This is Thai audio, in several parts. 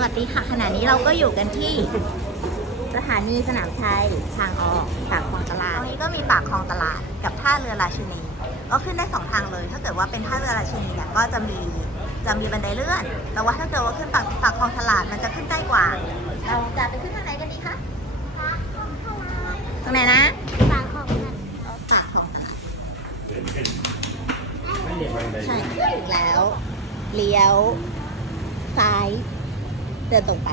สวัสดีค่ะขณะนี้เราก็อยู่กันที่สถานีสนามชัยทางออกปากคลองตลาดตรงนี้ก็มีปากคลองตลาดกับท่าเรือราชินีก็ขึ้นได้สองทางเลย ถ้าเกิดว่าเป็นท่าเรือราชินีเนี่ยก็จะมีจะมีบันไดเลื่อน แต่ว่าถ้าเกิดว่าขึ้นปากปากคลองตลาดมันจะขึ้นใกล้กว่า เราจะไปขึ้นทางไหนกันดีคะตรงไหนนะปากของปากคลองตลาดใช่ถึงแล้วเลี้ยวซ้าย เดินตรงไป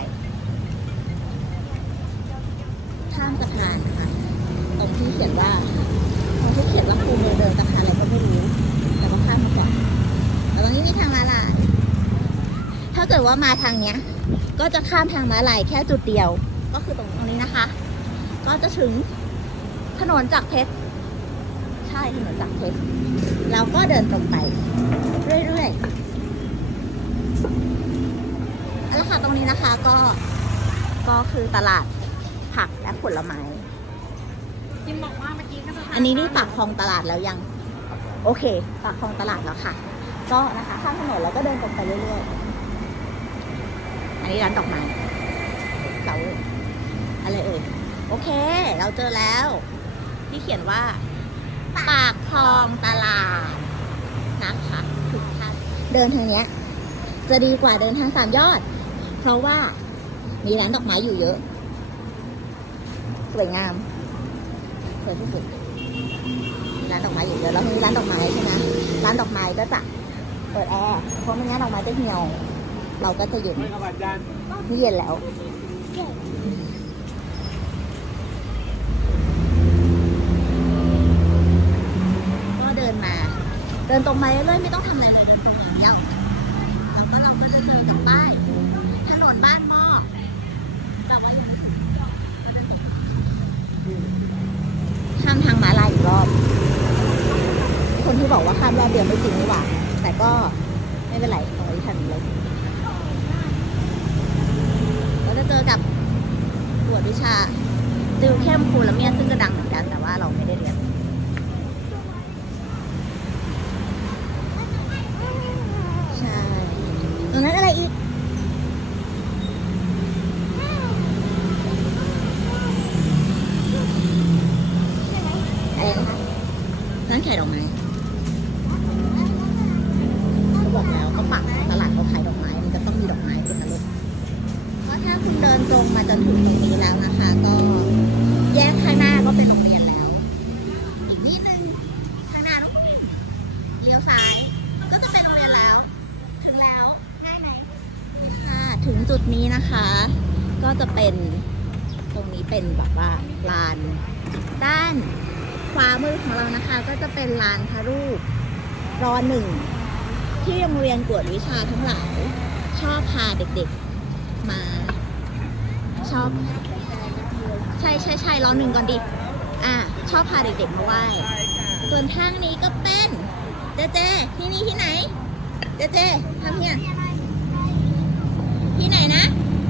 ข้ามสะพานนะคะตรงที่เขียนว่าตรงที่เขียนว่าคูเมืองเดินสะพานอะไรก็ไม่รู้แต่ก็ข้ามมาก่อนแต่ตรงนี้มีทางม้าลายถ้าเกิดว่ามาทางเนี้ย ก็จะข้ามทางม้าลายแค่จุดเดียว ก็คือตรงตรงนี้นะคะ ก็จะถึงถนนจากเพชรใช่ถนนจากเพชรเราก็เดินตรงไป เรื่อยๆ เอาละค่ะตรงนี้นะคะก็ก็คือตลาดผักและผลไม้จิมบอกว่าเมื่อกี้ก็จะอันนี้นี่ปากคลองตลาดแล้วยัง โอเคปากคลองตลาดแล้วค่ะ ก็นะคะข้ามถนนแล้วก็เดินตรงไปเรื่อยๆ อันนี้ร้านดอกไม้เสาอะไรเอ่ยโอเค เราเจอแล้ว ที่เขียนว่า ปากคลองตลาดนะคะทุกท่านเดินทางเนี้ย จะดีกว่าเดินทางสามยอด เพราะว่ามีร้านดอกไม้อยู่เยอะ สวยงามสวยที่สุดร้านดอกไม้อยู่เยอะแล้วมีร้านดอกไม้ใช่ไหมร้านดอกไม้ก็จะเปิดแอร์เพราะไม่งั้นดอกไม้จะเหี่ยว เราก็จะเย็นนี่เย็นแล้วก็เดินมา เดินตรงมาเรื่อยไม่ต้องทำอะไร ที่บอกว่าข้ามรอบเดียวไม่จริงนี่หว่า แต่ก็ไม่เป็นไรตรงนี้ทันเลยเราจะเจอกับตรวจวิชาติวเข้มครูละเมียซึ่งก็ดังเหมือนกันแต่ว่าเราไม่ได้เรียนใช่ตรงนั้นอะไรอีกอะไรนะคะร้านขายดอกไม้เขาบอกแล้วก็ปักตลาดเขาขายดอกไม้ มันจะต้องมีดอกไม้เป็นนะลูกเพราะถ้าคุณ เดินตรงมาจนถึงตรงนี้แล้วนะคะ ก็แยกข้างหน้าก็เป็นโรงเรียนแล้ว อีกนิดนึงข้างหน้านู้นเลี้ยวซ้ายก็จะเป็นโรงเรียนแล้ว ถึงแล้วง่ายไหมค่ะถึงจุดนี้นะคะ ก็จะเป็นตรงนี้เป็นแบบว่าลานด้านขวามือของเรานะคะ ก็จะเป็นลานพระรูปรอหนึ่งที่โรงเรียนกวดวิชาทั้งหลายชอบพาเด็กๆมา ชอบ ใช่ใช่ใช่รอหนึ่งก่อนดิ อะ ชอบพาเด็กๆมาไหว้ส่วนข้างนี้ก็เป็นเจเจที่นี่ที่ไหน เจเจทำเนี่ยที่ไหนนะ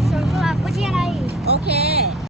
สวนกุหลาบวิทยาลัยโอเค